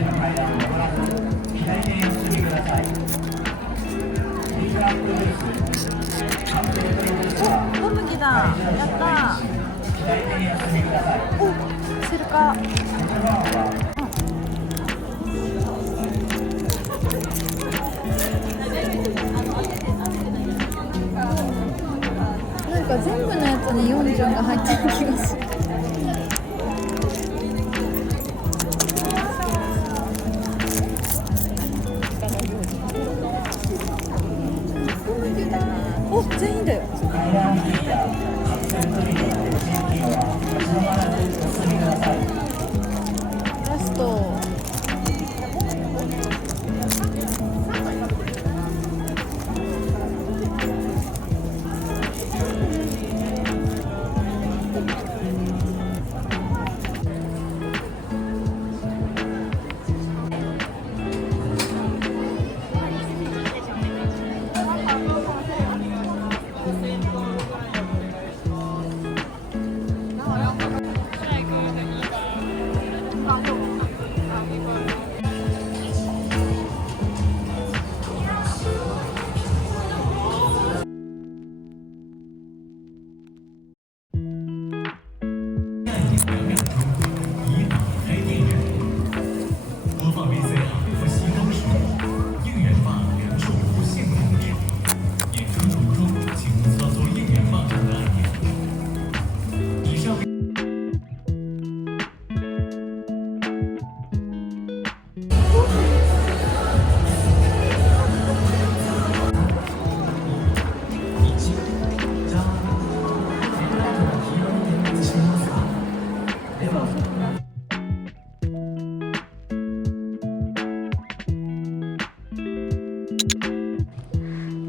お、小麦だ。やったー。お、セルカ。なんか全部のやつにヨンジョンが入ってる気がする。お、全員だよ。ラスト。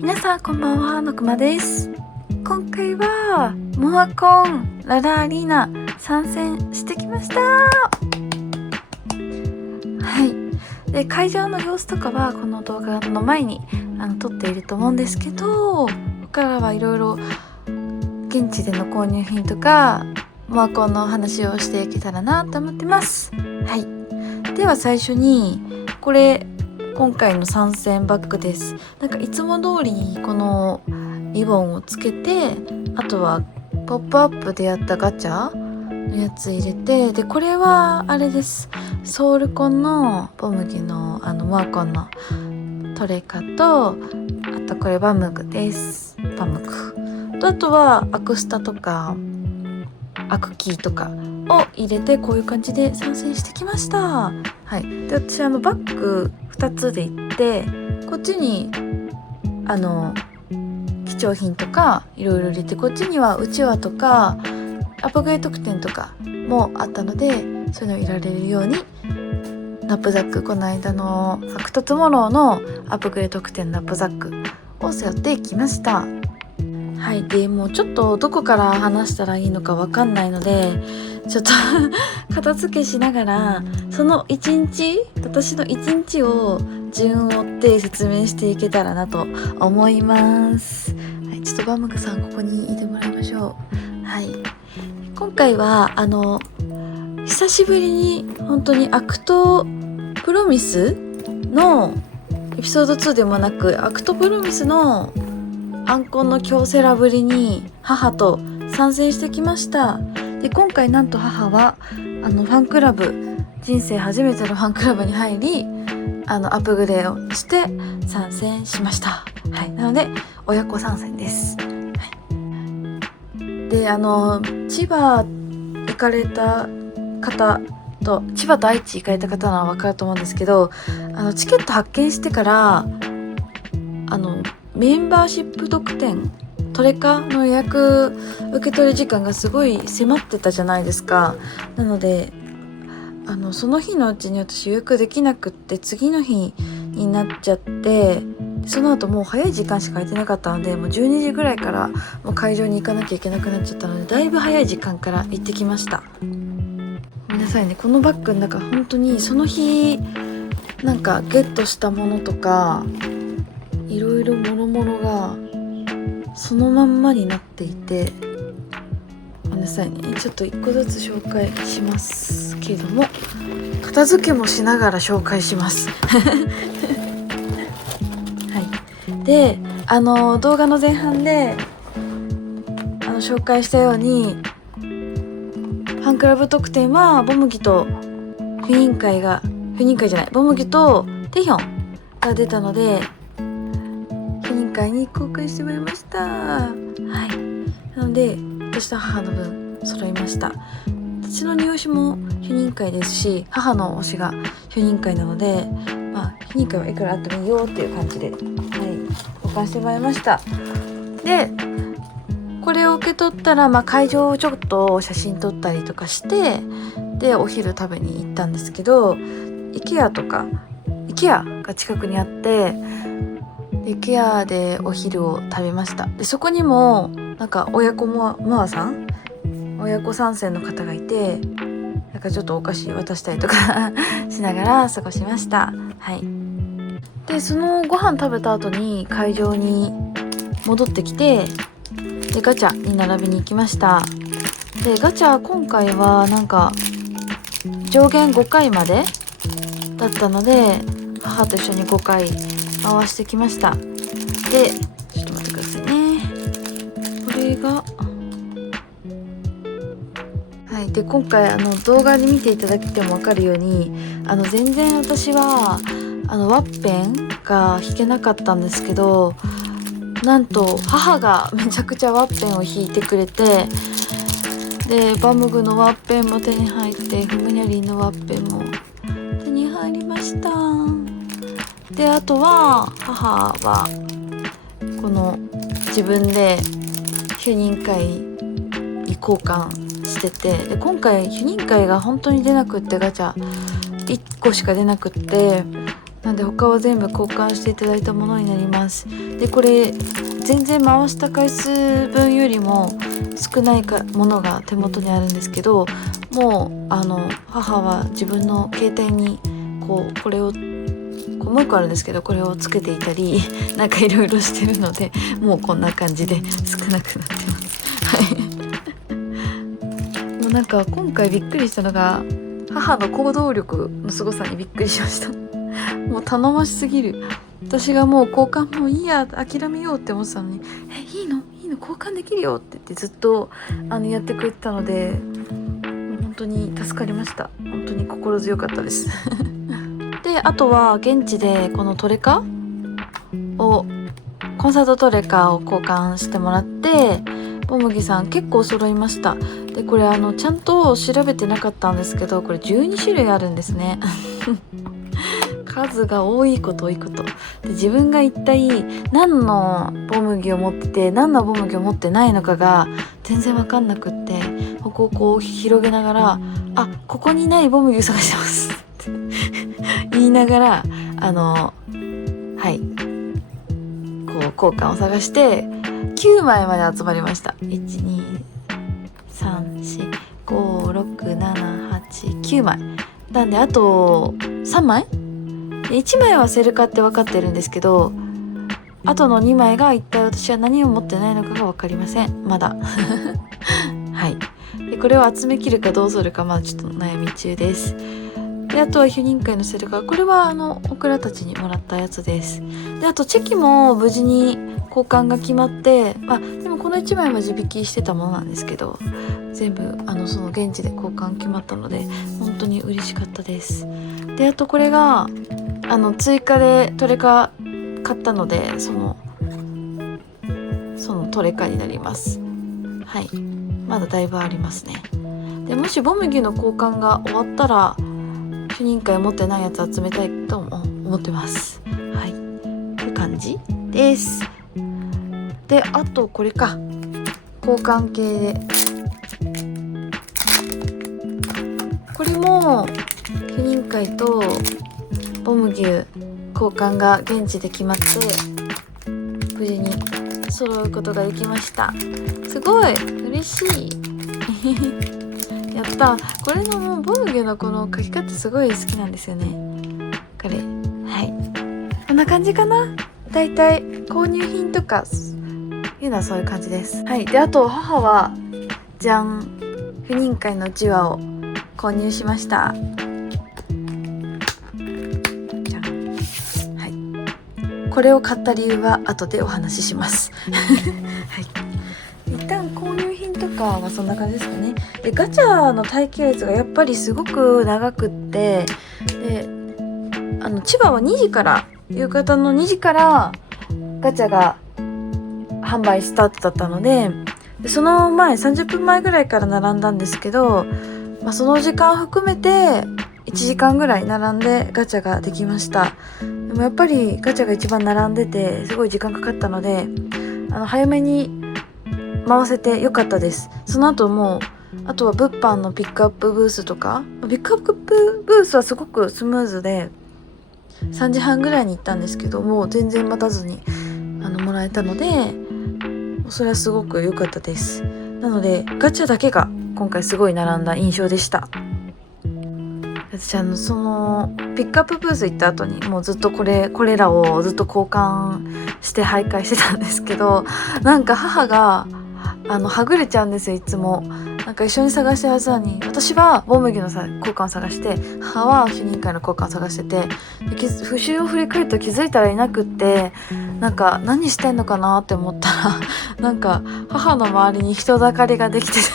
皆さんこんばんは、のくまです。今回はモアコンララアリーナ参戦してきました。はい。で、会場の様子とかはこの動画の前に撮っていると思うんですけど、ここからはいろいろ現地での購入品とかモアコンの話をしていけたらなと思ってます。はい。では最初にこれ今回の参戦バッグです。なんかいつも通りこのリボンをつけて、あとはポップアップでやったガチャのやつ入れて、でこれはあれです。ソウルコンのポムギのモアコンのトレカと、あとこれバムグです。バムグと、あとはアクスタとかアクキーとかを入れて、こういう感じで参戦してきました。はい。で、私バッグ2つで行って、こっちに貴重品とかいろいろ入れて、こっちにはうちわとかアップグレード特典とかもあったので、そういうのを入れられるようにナップザック、この間のファクトトゥモローのアップグレード特典ナップザックを背負ってきました。はい。でもうちょっとどこから話したらいいのかわかんないので、ちょっと片付けしながら、その私の一日を順を追って説明していけたらなと思います。はい、ちょっとバムグさんここにいてもらいましょう。はい。今回は久しぶりに本当にアクトプロミスのエピソード2でもなく、アクトプロミスのアンコンの京セラぶりに母と参戦してきました。で、今回なんと母はファンクラブ、人生初めてのファンクラブに入り、アップグレードをして参戦しました。はい。なので親子参戦です。はい。で、千葉行かれた方と、千葉と愛知行かれた方なら分かると思うんですけど、チケット発見してからメンバーシップ特典トレカの予約受け取り時間がすごい迫ってたじゃないですか。なのでその日のうちに私予約できなくって、次の日になっちゃって、その後もう早い時間しか空いてなかったので、もう12時ぐらいからもう会場に行かなきゃいけなくなっちゃったので、だいぶ早い時間から行ってきました。ごめんなさいね。このバッグの中本当にその日なんかゲットしたものとかいろいろもろもろがそのまんまになっていて、ごめんなさいね。ちょっと一個ずつ紹介しますけれども、片付けもしながら紹介しますはい。で動画の前半で紹介したようにファンクラブ特典はボムギとボムギとテヒョンが出たので不認会に公開してもらいました。はい。なので私と母の分揃いました。私の入推しも不認会ですし、母の推しが不認会なので、不認会はいくらあってもいいよっていう感じで、交換してもらいました。でこれを受け取ったら、会場をちょっと写真撮ったりとかして、でお昼食べに行ったんですけど、IKEA が近くにあって、IKEA でお昼を食べました。でそこにもなんか親子参戦の方がいて、なんかちょっとお菓子渡したりとかしながら過ごしました。はい。でそのご飯食べた後に会場に戻ってきて、でガチャに並びに行きました。でガチャ今回はなんか上限5回までだったので、母と一緒に5回回してきました。でちょっと待ってくださいね。これがで今回動画で見ていただけても分かるように全然私はワッペンが引けなかったんですけど、なんと母がめちゃくちゃワッペンを引いてくれて、でバムグのワッペンも手に入って、フムニャリンのワッペンも手に入りました。であとは母はこの自分で不認会に交換してて、で今回不認会が本当に出なくって、ガチャ1個しか出なくって、なんで他は全部交換していただいたものになります。でこれ全然回した回数分よりも少ないものが手元にあるんですけど、もう母は自分の携帯にこれをもう一個あるんですけど、これをつけていたりなんかいろいろしてるので、もうこんな感じで少なくなってますはいもうなんか今回びっくりしたのが、母の行動力の凄さにびっくりしましたもう頼もしすぎる。私がもう交換もういいや諦めようって思ってたのに、いいの交換できるよって言ってずっとやってくれてたので、もう本当に助かりました。本当に心強かったですであとは現地でこのコンサートトレカを交換してもらって、ボムギさん結構揃いました。でこれちゃんと調べてなかったんですけど、これ12種類あるんですね数が多いことで、自分が一体何のボムギを持ってて何のボムギを持ってないのかが全然分かんなくって、ここをこう広げながらここにないボムギを探してますって言いながら交換を探して9枚まで集まりました。123456789枚なんで、あと3枚1枚はセルカって分かってるんですけど、あとの2枚が一体私は何を持ってないのかが分かりません、まだはいでこれを集めきるかどうするかまだちょっと悩み中です。であとは不認会のセルカ、これはオクラたちにもらったやつです。であとチェキも無事に交換が決まって、でもこの1枚は地引きしてたものなんですけど、全部その現地で交換決まったので本当に嬉しかったです。であとこれが追加でトレカ買ったので、そのトレカになります。はいまだだいぶありますね。でもしボムギの交換が終わったら不認会持ってないやつ集めたいと思ってます。はいって感じです。であとこれか、交換系でこれも不認会とボム牛交換が現地で決まって無事に揃うことができました。すごい嬉しいやった。これのもうボム牛のこの書き方すごい好きなんですよね、これ。はいこんな感じかな。だいたい購入品とかいうのはそういう感じです。はいであと母はじゃん、不認会のうちわを購入しました。これを買った理由は後でお話ししますはい、一旦購入品とかはそんな感じですかね。でガチャの待機列がやっぱりすごく長くって、で千葉は2時から夕方の2時からガチャが販売スタートだったので、その前30分前ぐらいから並んだんですけど、その時間含めて1時間ぐらい並んでガチャができました。でもやっぱりガチャが一番並んでてすごい時間かかったので、早めに回せてよかったです。その後もあとは物販のピックアップブースとか、ピックアップブースはすごくスムーズで3時半ぐらいに行ったんですけども、全然待たずにもらえたので、それはすごく良かったです。なのでガチャだけが今回すごい並んだ印象でした。私そのピックアップブース行った後にもうずっとこれらをずっと交換して徘徊してたんですけど、なんか母がはぐれちゃうんですよ。いつもなんか一緒に探してるはずなのに、私はボムギの交換を探して、母は主任会の交換を探してて、復習を振り返ると気づいたらいなくって、なんか何してんのかなって思ったらなんか母の周りに人だかりができてて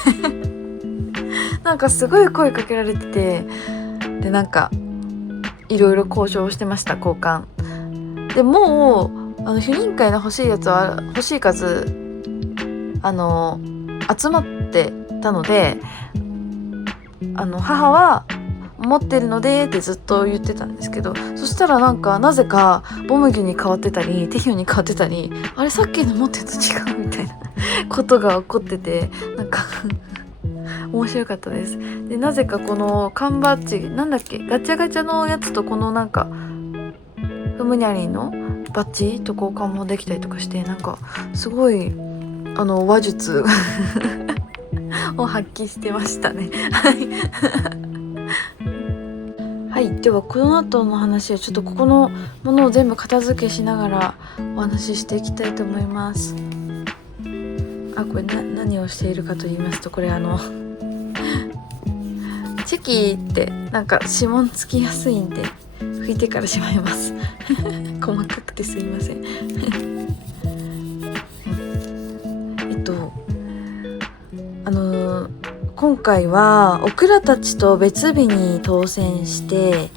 なんかすごい声かけられてて、でなんかいろいろ交渉してました、交換で。もう主任会の欲しい数集まってたので、母は持ってるのでってずっと言ってたんですけど、そしたらなぜかボムギュに変わってたりテヒョンに変わってたり、あれさっきの持ってると違うみたいなことが起こってて、なんか面白かったです。でなぜかこの缶バッジガチャガチャのやつとこのなんかフムニャリンのバッジと交換もできたりとかして、なんかすごい話術を発揮してましたねはいはい、ではこの後の話はちょっとここのものを全部片付けしながらお話ししていきたいと思います。これ何をしているかと言いますと、これチェキってなんか指紋つきやすいんで拭いてからしまいます細かくてすいません今回はオクラたちと別日に当選して、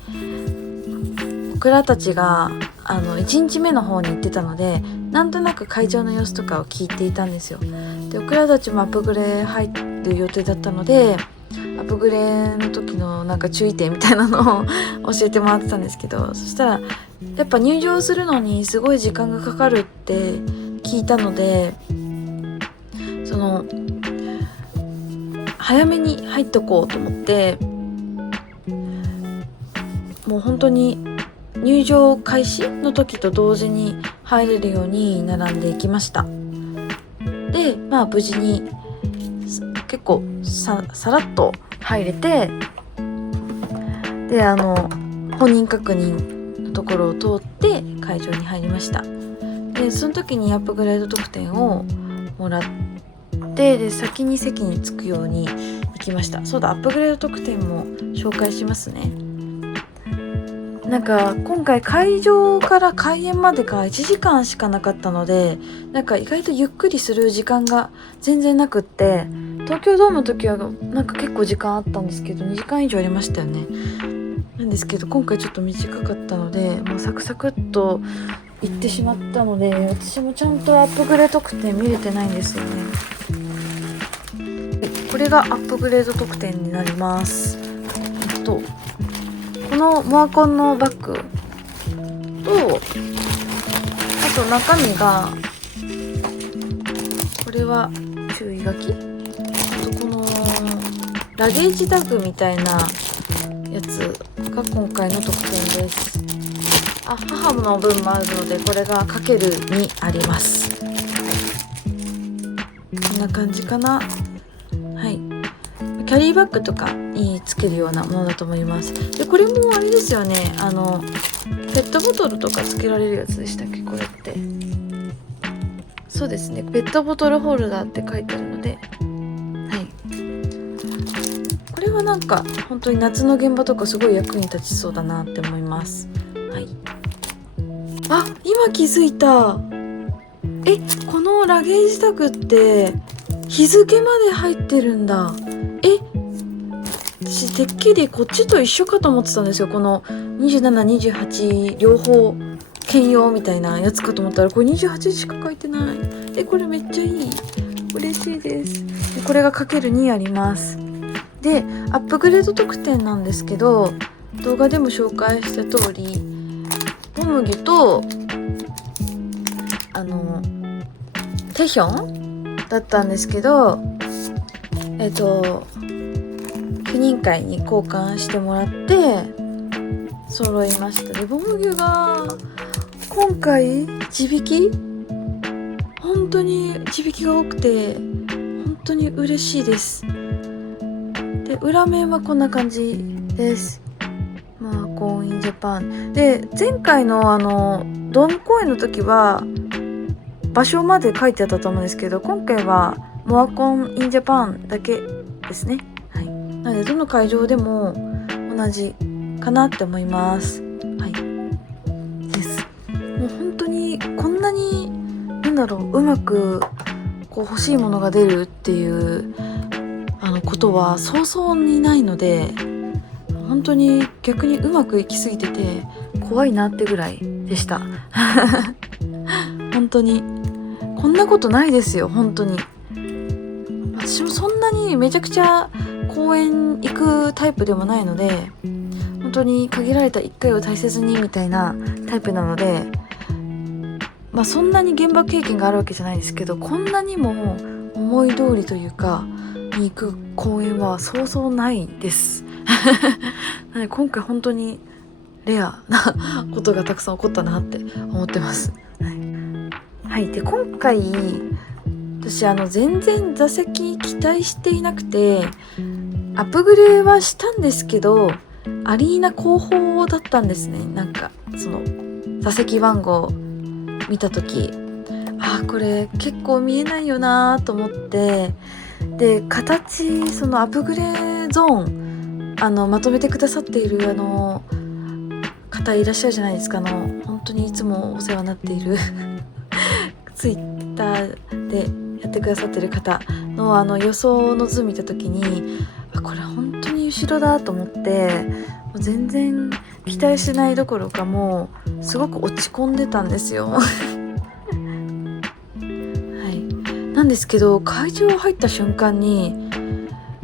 オクラたちが1日目の方に行ってたので、なんとなく会場の様子とかを聞いていたんですよ。でオクラたちもアップグレ入る予定だったので、アップグレの時のなんか注意点みたいなのを教えてもらってたんですけど、そしたらやっぱ入場するのにすごい時間がかかるって聞いたので、早めに入っとこうと思って、もう本当に入場開始の時と同時に入れるように並んでいきました。で無事に結構さらっと入れて、で本人確認のところを通って会場に入りました。でその時にアップグレード特典をもらって、で先に席に着くように行きました。そうだ、アップグレード特典も紹介しますね。なんか今回会場から開演までが1時間しかなかったので、なんか意外とゆっくりする時間が全然なくって、東京ドームの時はなんか結構時間あったんですけど、2時間以上ありましたよね。なんですけど今回ちょっと短かったので、もうサクサクっと行ってしまったので、私もちゃんとアップグレード特典見れてないんですよね。これがアップグレード特典になります。このモアコンのバッグと、あと中身がこれは注意書き、あとこのラゲージタグみたいなやつが今回の特典です。母の分もあるので、これがかけるにあります。こんな感じかな。キャリーバッグとかにつけるようなものだと思います。でこれもあれですよね、ペットボトルとかつけられるやつでしたっけ、これって。そうですね、ペットボトルホルダーって書いてあるので、これはなんか本当に夏の現場とかすごい役に立ちそうだなって思います。あ、今気づいた。このラゲージタグって日付まで入ってるんだ。私てっきりこっちと一緒かと思ってたんですよ。この27、28両方兼用みたいなやつかと思ったら、これ28しか書いてない。これめっちゃいい。嬉しいです。でこれが ×2 あります。でアップグレード特典なんですけど、動画でも紹介した通りボムギュとテヒョンだったんですけど、不認会に交換してもらって揃いました。でボムギュが今回地引き、本当に地引きが多くて本当に嬉しいです。で裏面はこんな感じです。ゴーインジャパンで、前回のドーム公演の時は場所まで書いてあったと思うんですけど、今回はモアコンインジャパンだけですね。はい、なのでどの会場でも同じかなって思います。はいです。もう本当にこんなにうまくこう欲しいものが出るっていうことはそうそうにないので、本当に逆にうまくいきすぎてて怖いなってぐらいでした本当にこんなことないですよ。本当に私もそんなにめちゃくちゃ公園行くタイプでもないので、本当に限られた1回を大切にみたいなタイプなので、そんなに現場経験があるわけじゃないですけど、こんなにも思い通りというかに行く公演はそうそうないですなので今回本当にレアなことがたくさん起こったなって思ってます。はい、で今回私全然座席期待していなくてアップグレはしたんですけど、アリーナ後方だったんですね。なんかその座席番号見た時、これ結構見えないよなと思って、で形そのアップグレゾーンまとめてくださっている方いらっしゃるじゃないですか。本当にいつもお世話になっているツイッターでやってくださってる方の予想の図見た時に、これ本当に後ろだと思って、もう全然期待しないどころかもうすごく落ち込んでたんですよなんですけど会場入った瞬間に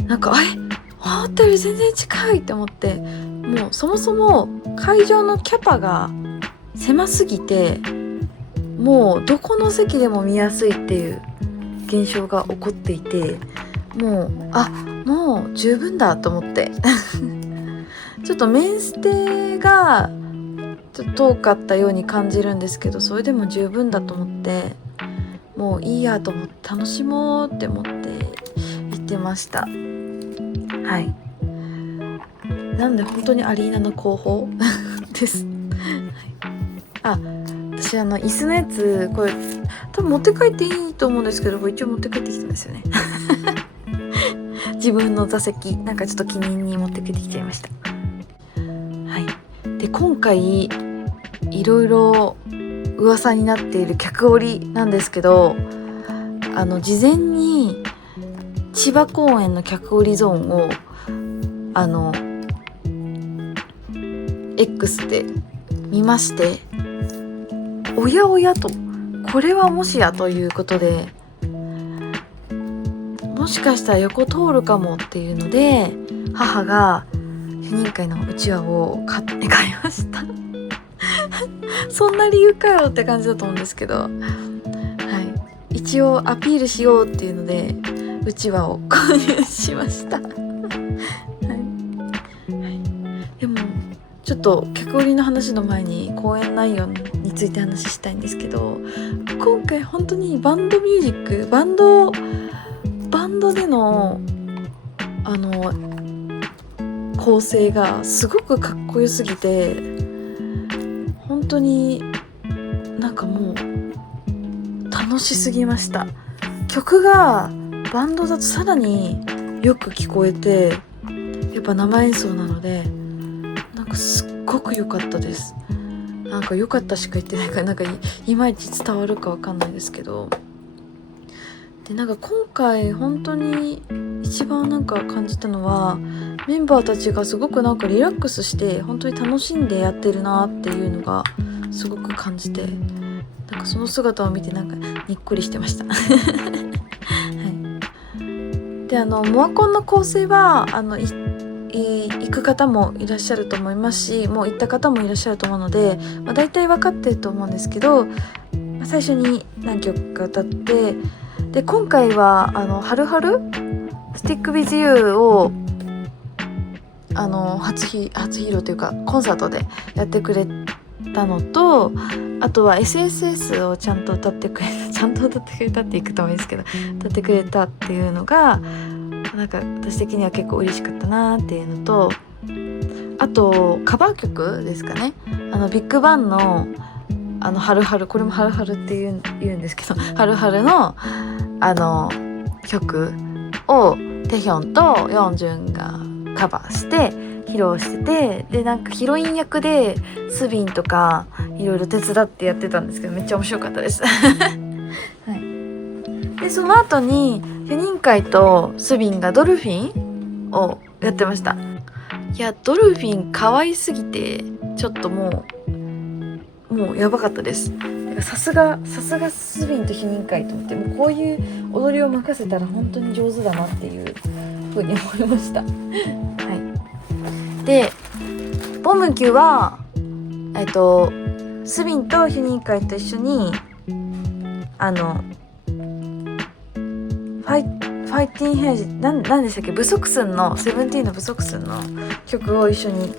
なんか思ったより全然近いって思って、もうそもそも会場のキャパが狭すぎてもうどこの席でも見やすいっていう現象が起こっていて、もう十分だと思ってちょっとメインステがちょっと遠かったように感じるんですけど、それでも十分だと思ってもういいやと思って楽しもうって思って行ってました。はい、なんで本当にアリーナの後方です私椅子のやつこれ多分持って帰っていいと思うんですけど、これ一応持って帰ってきたんですよね自分の座席なんかちょっと記念に持って帰ってきちゃいました。で今回いろいろ噂になっている客折りなんですけど、事前に千葉公園の客折りゾーンをX で見まして、おやおやと、これはもしやということで、もしかしたら横通るかもっていうので母が不認会のうちわを買いましたそんな理由かよって感じだと思うんですけど、一応アピールしようっていうのでうちわを購入しましたでもちょっと客折りの話の前に公演内容について話したいんですけど、今回本当にバンドミュージックバンドでの構成がすごくかっこよすぎて、本当になんかもう楽しすぎました。曲がバンドだとさらによく聞こえて、やっぱ生演奏なのでなんかすっごく良かったです。なんか良かったしか言ってないから、なんか いまいち伝わるかわかんないですけど、でなんか今回本当に一番なんか感じたのは、メンバーたちがすごくなんかリラックスして本当に楽しんでやってるなっていうのがすごく感じて、なんかその姿を見てなんかにっこりしてましたはい、でモアコンの構成は行く方もいらっしゃると思いますし、もう行った方もいらっしゃると思うので、大体分かってると思うんですけど、最初に何曲か歌って、で今回ははるはるスティック with you を初披露というかコンサートでやってくれたのと、あとは SSS をちゃんと歌ってくれたっていくと思うんですけど、歌ってくれたっていうのがなんか私的には結構嬉しかったなっていうのと、あとカバー曲ですかね、ビッグバンのはるはる、これもはるはるって言うんですけど、はるはるの曲をテヒョンとヨンジュンがカバーして披露してて、でなんかヒロイン役でスビンとかいろいろ手伝ってやってたんですけど、めっちゃ面白かったですはい、でその後に4人会とスビンがドルフィンをやってました。いやドルフィン可愛すぎてちょっともうやばかったです。さすがスビンと4人会と思って、もうこういう踊りを任せたら本当に上手だなっていうふうに思いましたはい。でボムキュはスビンと4人会と一緒にファイティンヘイジなんでしたっけ、ブソクスンのセブンティーンのブソクスンの曲を一緒に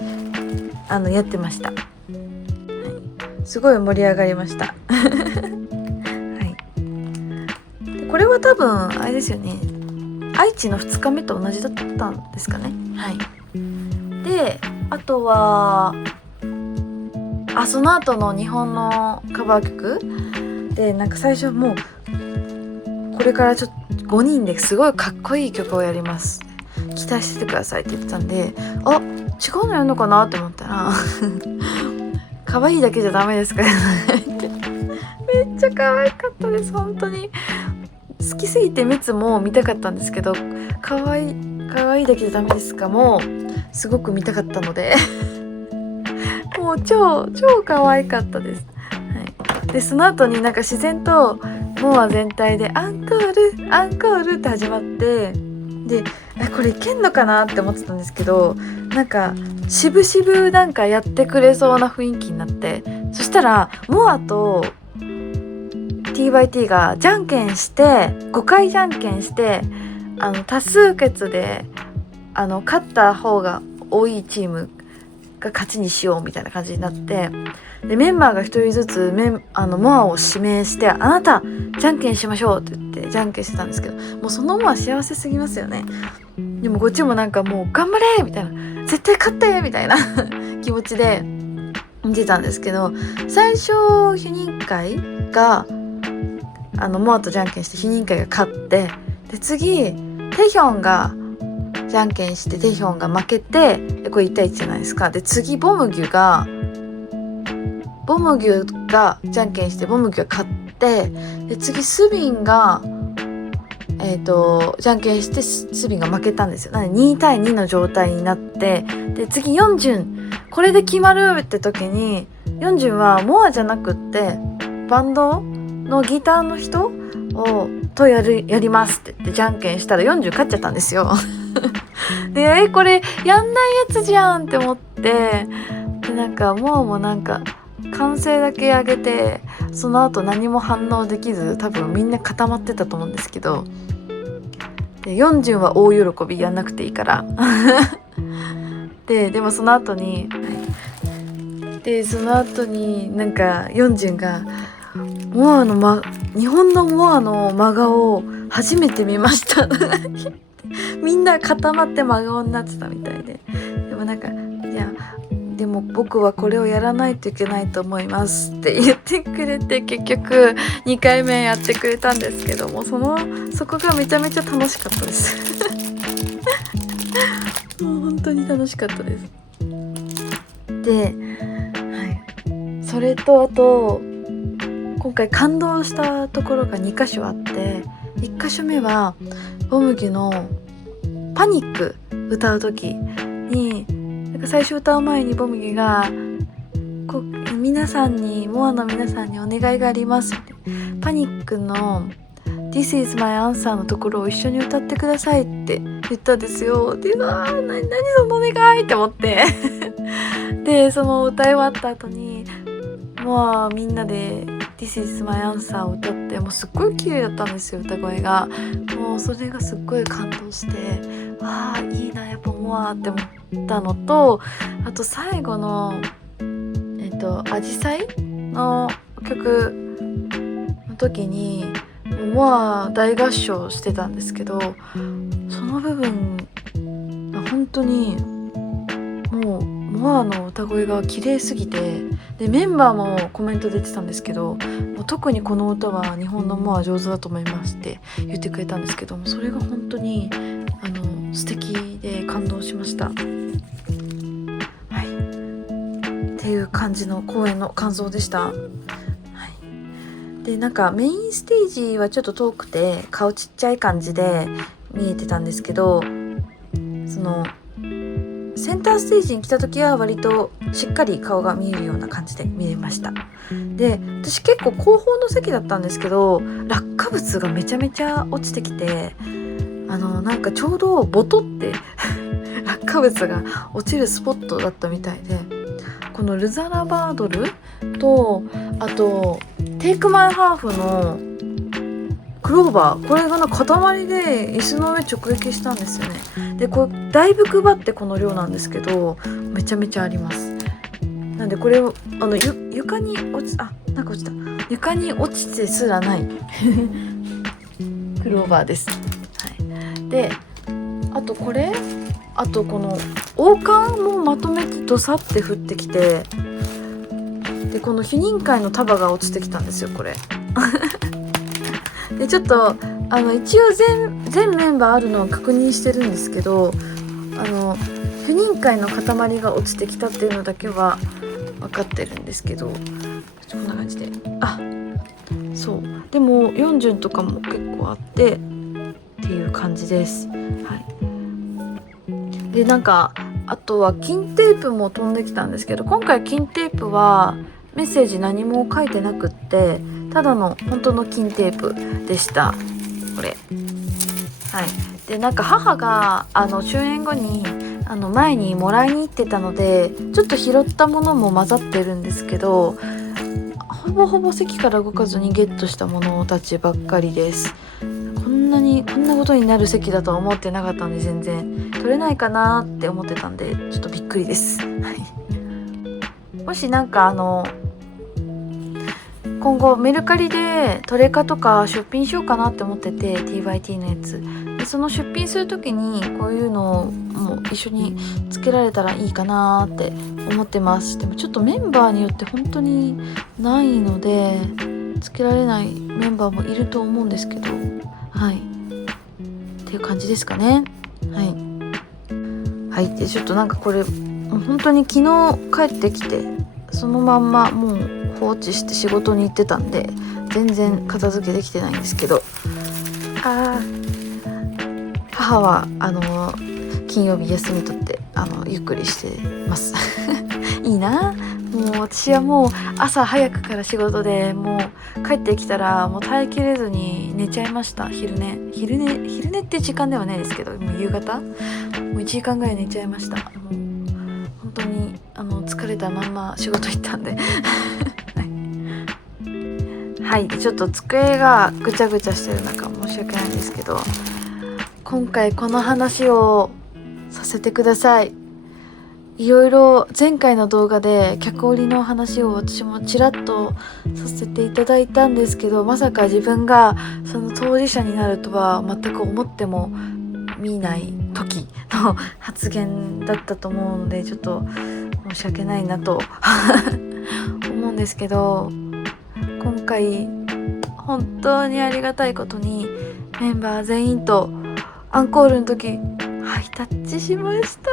やってました。すごい盛り上がりましたはい、でこれは多分あれですよね、愛知の2日目と同じだったんですかね。はい、であとはその後の日本のカバー曲で、なんか最初もうこれからちょっと5人ですごいかっこいい曲をやります、期待しててくださいって言ってたんで、違うのやるのかなと思ったら可愛いだけじゃダメですからめっちゃ可愛かったです。本当に好きすぎてミツも見たかったんですけど、可愛いだけじゃダメですかもすごく見たかったのでもう超可愛かったです、はい、でその後になんか自然とモア全体でアンコールって始まって、でこれいけんのかなって思ってたんですけど、なんか渋々なんかやってくれそうな雰囲気になって、そしたらモアと TYT がじゃんけんして5回じゃんけんして多数決で勝った方が多いチームが勝ちにしようみたいな感じになって、でメンバーが一人ずつモアを指名して、あなたじゃんけんしましょうって言ってじゃんけんしてたんですけど、もうそのモア幸せすぎますよね。でもこっちもなんかもう頑張れみたいな、絶対勝ってみたいな気持ちで見てたんですけど、最初非認会がモアとじゃんけんして非認会が勝って、で次テヒョンがじゃんけんしてテヒョンが負けて、でこれ1対1じゃないですか。で次ボムギュがじゃんけんしてボムギュが勝って、で次スビンがじゃんけんしてスビンが負けたんですよ。なので2対2の状態になって、で次ヨンジュンこれで決まるって時に、ヨンジュンはモアじゃなくってバンドのギターの人とやりますって言ってじゃんけんしたらヨンジュン勝っちゃったんですよでこれやんないやつじゃんって思って、でなんかモアもなんか歓声だけ上げて、その後何も反応できず、多分みんな固まってたと思うんですけど、でヨンジュンは大喜び、やんなくていいからでもその後になんかヨンジュンが日本のモアの真顔を初めて見ましたみんな固まって真顔になってたみたいで、でもなんかでも僕はこれをやらないといけないと思いますって言ってくれて、結局2回目やってくれたんですけども、そこがめちゃめちゃ楽しかったですもう本当に楽しかったです。で、それとあと今回感動したところが2箇所あって、1箇所目はボムギのパニック歌う時に、なんか最初歌う前にボムギが皆さんにモアの皆さんにお願いがありますって、パニックの This is my answer のところを一緒に歌ってくださいって言ったんですよ。で、何そのお願いって思ってでその歌い終わった後にもうみんなで This is my answer を歌って、もうすっごい綺麗だったんですよ、歌声が。もうそれがすっごい感動して、わあいいなやっぱモアって思ったのと、あと最後のアジサイの曲の時にモア大合唱してたんですけど、その部分本当にもうモアの歌声が綺麗すぎて、でメンバーもコメント出てたんですけど、もう特にこの歌は日本のモア上手だと思いますって言ってくれたんですけども、それが本当に素敵で感動しました。っていう感じの公演の感想でした。でなんかメインステージはちょっと遠くて顔ちっちゃい感じで見えてたんですけど、そのセンターステージに来た時は割としっかり顔が見えるような感じで見れました。で私結構後方の席だったんですけど、落下物がめちゃめちゃ落ちてきて、なんかちょうどボトって落下物が落ちるスポットだったみたいで、このルザラバードルとあとテイクマイハーフのクローバー、これが塊で椅子の上直撃したんですよね。でこれだいぶ配ってこの量なんですけど、めちゃめちゃあります。なんでこれを床に落ちた床に落ちてすらないクローバーです。であとこの王冠もまとめてドサって降ってきて、でこの非認会の束が落ちてきたんですよこれでちょっと一応全メンバーあるのを確認してるんですけど、不認会の塊が落ちてきたっていうのだけは分かってるんですけど、こんな感じでそうでも40とかも結構あってっていう感じです。でなんかあとは金テープも飛んできたんですけど、今回金テープはメッセージ何も書いてなくって、ただの本当の金テープでしたこれ。でなんか母が終演後に前にもらいに行ってたので、ちょっと拾ったものも混ざってるんですけど、ほぼほぼ席から動かずにゲットしたものたちばっかりです。こんなことになる席だとは思ってなかったんで、全然取れないかなって思ってたんでちょっとびっくりです。もしなんか今後メルカリでトレカとか出品しようかなって思ってて、 TYT のやつで、その出品する時にこういうのも一緒につけられたらいいかなって思ってます。でもちょっとメンバーによって本当にないのでつけられないメンバーもいると思うんですけど、っていう感じですかね。でちょっとなんかこれ本当に昨日帰ってきてそのまんまもう放置して仕事に行ってたんで全然片付けできてないんですけど、母は金曜日休み取ってゆっくりしてますいいな。もう私はもう朝早くから仕事でもう帰ってきたらもう耐えきれずに寝ちゃいました。昼寝って時間ではないですけど、もう夕方もう1時間ぐらい寝ちゃいました。もう本当に疲れたまんま仕事行ったんでちょっと机がぐちゃぐちゃしてる中申し訳ないんですけど、今回この話をさせてください。いろいろ前回の動画で客織りの話を私もちらっとさせていただいたんですけど、まさか自分がその当事者になるとは全く思っても見ない時の発言だったと思うので、ちょっと申し訳ないなと思うんですけど、今回本当にありがたいことにメンバー全員とアンコールの時ハイタッチしました。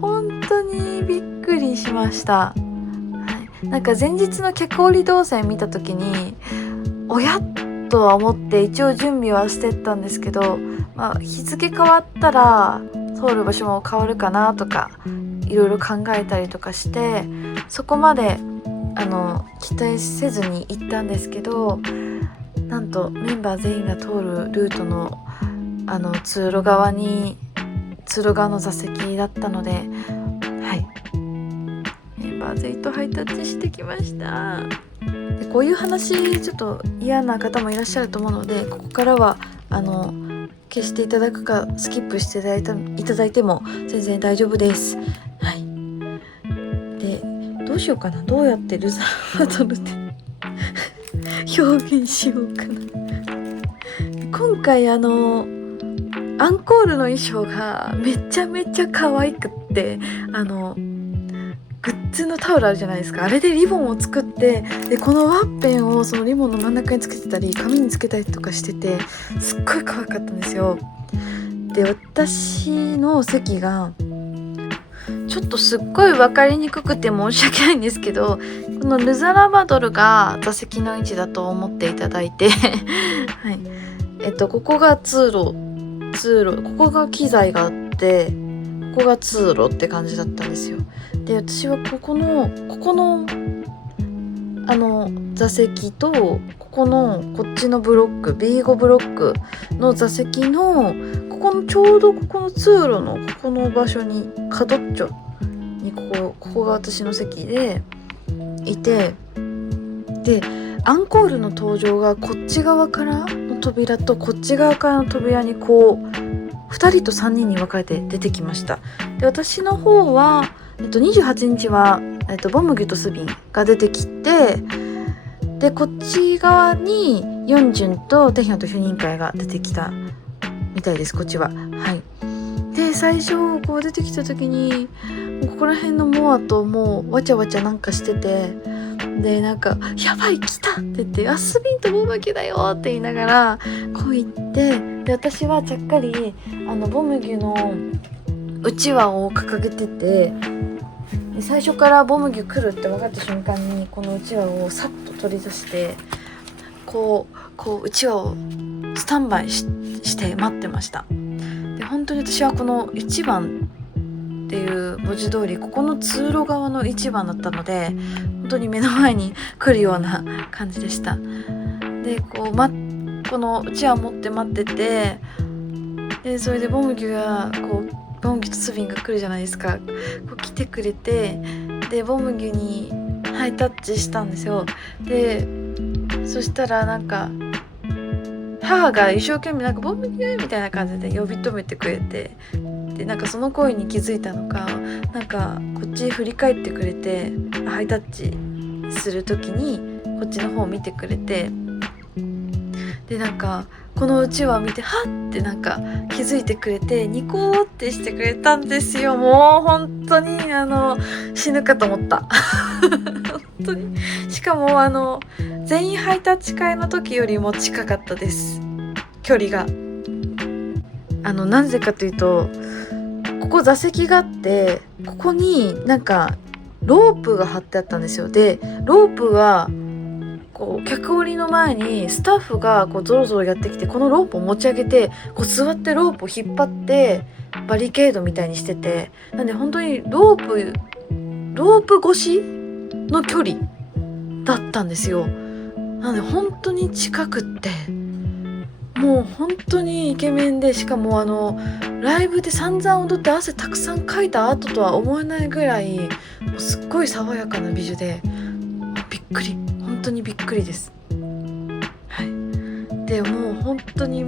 本当にびっくりしました。なんか前日の客降り動線見た時におやとは思って一応準備はしてったんですけど、日付変わったら通る場所も変わるかなとかいろいろ考えたりとかして、そこまで期待せずに行ったんですけど、なんとメンバー全員が通るルートの通路側の座席だったので、メンバー全員とハイタッチしてきました。でこういう話ちょっと嫌な方もいらっしゃると思うので、ここからは消していただくかスキップしていただいても全然大丈夫です。でどうしようかな、どうやってルザーバトルで表現しようかな。今回アンコールの衣装がめちゃめちゃ可愛くって、グッズのタオルあるじゃないですか、あれでリボンを作って、でこのワッペンをそのリボンの真ん中につけてたり髪につけたりとかしてて、すっごい可愛かったんですよ。で私の席がちょっとすっごい分かりにくくて申し訳ないんですけど、このルザラバドルが座席の位置だと思っていただいてここが通路、ここが機材があって、ここが通路って感じだったんですよ。で私はここの座席とこっちのブロック B5 ブロックの座席のちょうどここの通路のここの場所に角っちょにここが私の席でいて、でアンコールの登場がこっち側からの扉とこっち側からの扉に2人と3人に分かれて出てきました。で私の方は、28日は、ボムギュとスビンが出てきて、でこっち側にヨンジュンとテヒョンとヒョニンカイが出てきたみたいです、こっちは。で最初出てきた時にここら辺のモアともうわちゃわちゃなんかしてて、でなんかやばい来たって言って、スビンとボムギュだよって言いながら行って、で私はちゃっかりボムギュのうちわを掲げてて、で最初からボムギュ来るって分かった瞬間にこのうちわをさっと取り出してうちわをスタンバイして待ってました。で本当に私はこの1番っていう文字通りここの通路側の1番だったので、本当に目の前に来るような感じでした。でこのうちわ持って待ってて、でそれでボムギュがボムギュとスビンが来るじゃないですか。来てくれて、でボムギュにハイタッチしたんですよ。でそしたらなんか母が一生懸命ボムギュみたいな感じで呼び止めてくれて、でなんかその声に気づいたのか、なんかこっち振り返ってくれて、ハイタッチする時にこっちの方を見てくれて、でなんかこのうちわを見てはってなんか気づいてくれてニコーってしてくれたんですよ。もう本当に死ぬかと思った本当に。しかも全員ハイタッチ会の時よりも近かったです、距離が。なぜかというと、ここ座席があって、ここになんかロープが張ってあったんですよ。でロープは客降りの前にスタッフがゾロゾロやってきて、このロープを持ち上げて座ってロープを引っ張ってバリケードみたいにしてて、なんで本当にロープ越しの距離だったんですよ。なので本当に近くって、もう本当にイケメンで、しかもライブで散々踊って汗たくさんかいた後とは思えないぐらい、もうすっごい爽やかな美女で、びっくり、本当にびっくりです。でもう本当に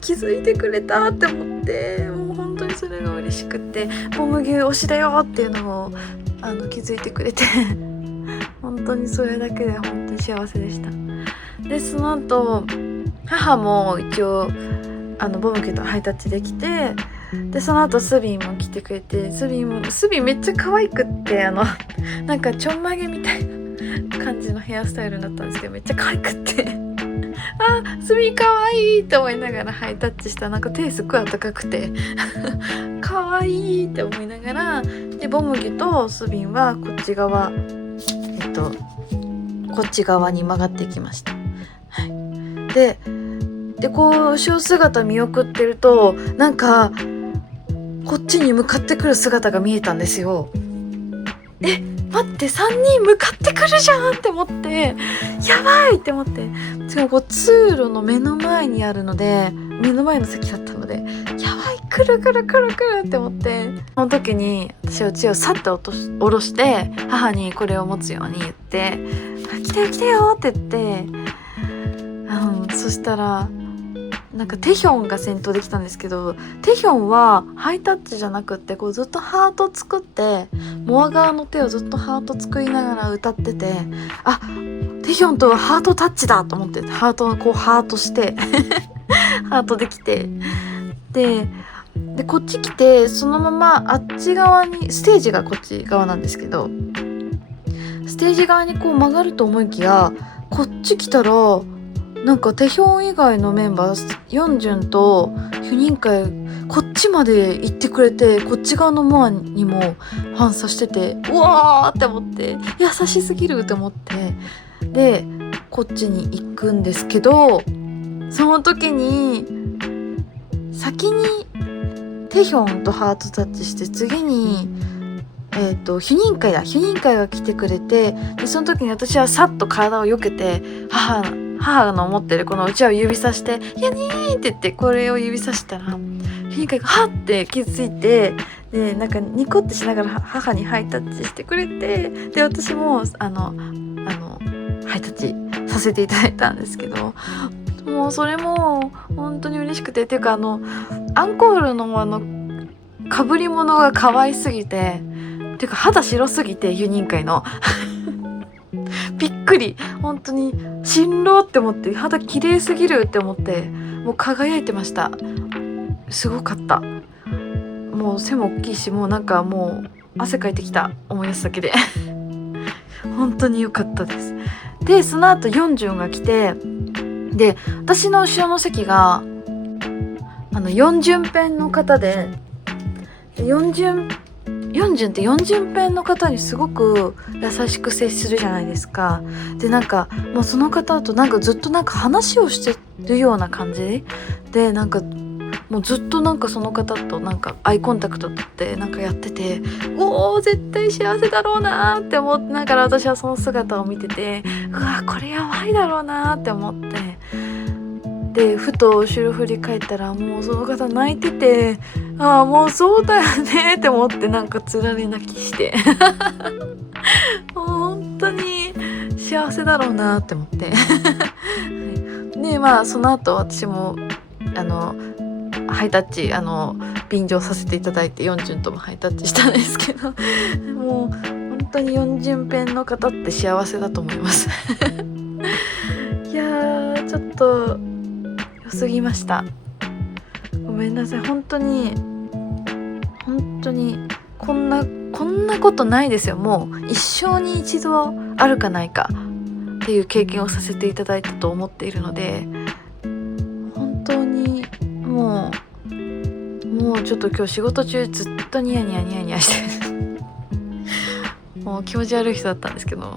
気づいてくれたって思って、もう本当にそれが嬉しくって、ボムギュ推しだよっていうのを気づいてくれて本当にそれだけで本当に幸せでした。でその後母も一応ボムギュとハイタッチできて、でその後スビンも来てくれて、スビンめっちゃ可愛くって、なんかちょんまげみたいな感じのヘアスタイルだったんですけど、めっちゃ可愛くってスビン可愛いって思いながらハイタッチした。なんか手すっごい温かくて可愛いって思いながら、でボムギとスビンはこっち側こっち側に曲がっていきました。はい、でこう後ろ姿見送ってるとなんかこっちに向かってくる姿が見えたんですよ。待って3人向かってくるじゃんって思って、やばいって思って、しかもこう通路の目の前にあるので、目の前の席だったので、やばい、来るって思って、その時に私は血をさっと下ろして母にこれを持つように言って来てよって言って、そしたらなんかテヒョンが先頭できたんですけど、テヒョンはハイタッチじゃなくってこうずっとハート作って、モア側の手をずっとハート作りながら歌ってて、あ、テヒョンとはハートタッチだと思って、ハートをこうハートしてハートできて、でこっち来てそのままあっち側に、ステージがこっち側なんですけど、ステージ側にこう曲がると思いきや、こっち来たらなんかテヒョン以外のメンバーヨンジュンとヒュニンカイこっちまで行ってくれて、こっち側のモアにも反射してて、うわーって思って、優しすぎるって思って、でこっちに行くんですけど、その時に先にテヒョンとハートタッチして、次にヒュニンカイが来てくれて、でその時に私はさっと体を避けて、母の持ってるこのうちわを指さして「ユニーン!」って言って、これを指さしたらヒュニンカイがはって気づいて、でなんかニコってしながら母にハイタッチしてくれて、で私もハイタッチさせていただいたんですけど、もうそれも本当に嬉しくて、っていうかアンコールのかぶり物が可愛すぎて、っていうか肌白すぎて、ユニンカイのびっくり、本当に新郎って思って、肌綺麗すぎるって思って、もう輝いてました。すごかった。もう背も大きいし、もうなんかもう汗かいてきた、思い出すだけで本当に良かったです。でその後ヨンジュンが来て、で私の後ろの席がヨンジュンペンの方で、ヨンジュンってヨンジュンペンの方にすごく優しく接するじゃないですか。でなんかもうその方となんかずっとなんか話をしてるような感じで、なんかもうずっとなんかその方となんかアイコンタクトってなんかやってて、おー絶対幸せだろうなって思ってながら、私はその姿を見てて、うわこれやばいだろうなって思って、でふと後ろ振り返ったらもうその方泣いてて、ああもうそうだよねって思って、なんかつられ泣きしてもう本当に幸せだろうなって思ってでまあその後私もハイタッチ便乗させていただいて、ヨンジュンともハイタッチしたんですけどもう本当にヨンジュンペンの方って幸せだと思いますいやーちょっと良すぎました。ごめんなさい、本当にこんなことないですよ。もう一生に一度あるかないかっていう経験をさせていただいたと思っているので、本当にもうちょっと今日仕事中ずっとニヤニヤしてるもう気持ち悪い人だったんですけど、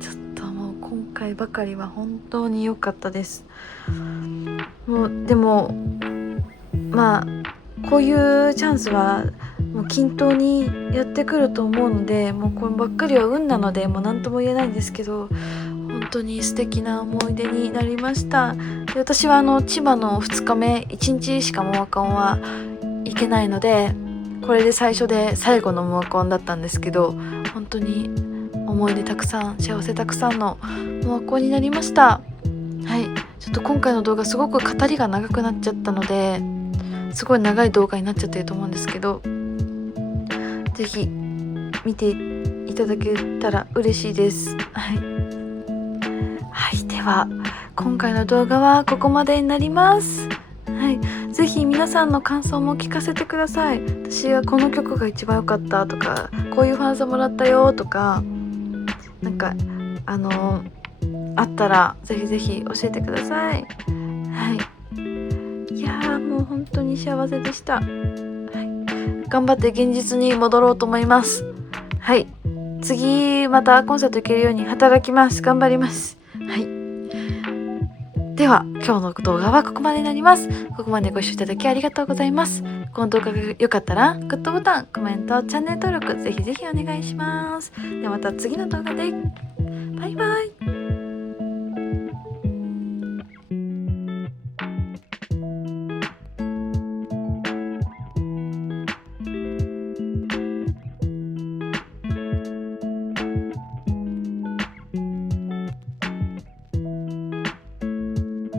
ちょっともう今回ばかりは本当に良かったです。もうでもまあこういうチャンスはもう均等にやってくると思うので、もうこればっかりは運なのでもう何とも言えないんですけど、本当に素敵な思い出になりました。で私は千葉の2日目1日しかモアコンは行けないので、これで最初で最後のモアコンだったんですけど、本当に思い出たくさん、幸せたくさんのモアコンになりました。はい、ちょっと今回の動画すごく語りが長くなっちゃったので、すごい長い動画になっちゃってると思うんですけど、ぜひ見ていただけたら嬉しいです。はい、では今回の動画はここまでになります。はい、ぜひ皆さんの感想も聞かせてください。私はこの曲が一番良かったとか、こういうファンサもらったよとか、なんかあったらぜひぜひ教えてください。はい、いやーもう本当に幸せでした。はい、頑張って現実に戻ろうと思います。はい、次またコンサート行けるように働きます。頑張ります。はい。では今日の動画はここまでになります。ここまでご視聴いただきありがとうございます。この動画が良かったらグッドボタン、コメント、チャンネル登録ぜひぜひお願いします。ではまた次の動画でバイバイ。